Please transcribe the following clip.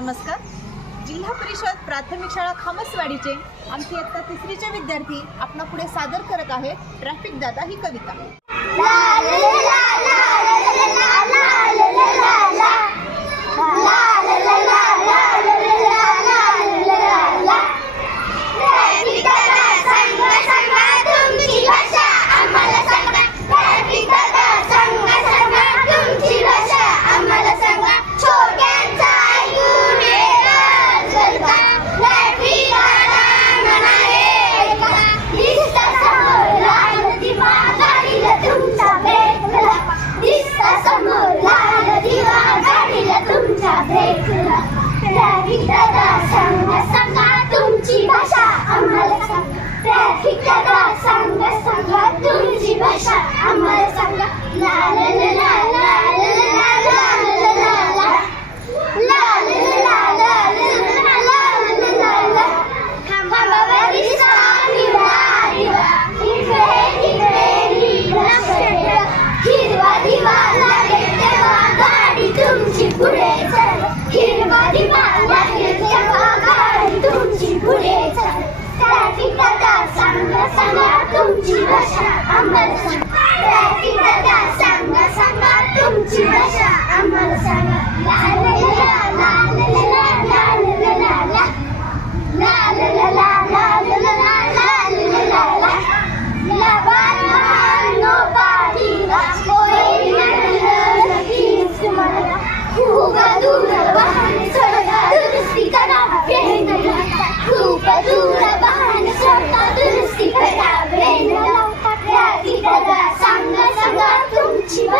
नमस्कार. जिल्हा परिषद प्राथमिक शाळा खामसवाडीचे आमचे इयत्ता तिसरीचे विद्यार्थी आपणा पुढे सादर करत आहेत. ट्रॅफिक दादा ही कविता. ट्रॅफिक दादा सांगा सांगा सांगा सांगा तुमची भाषा आम्हाला सांगा लाल लाल लाल लाल लाल Dupa 三个三个，动起了。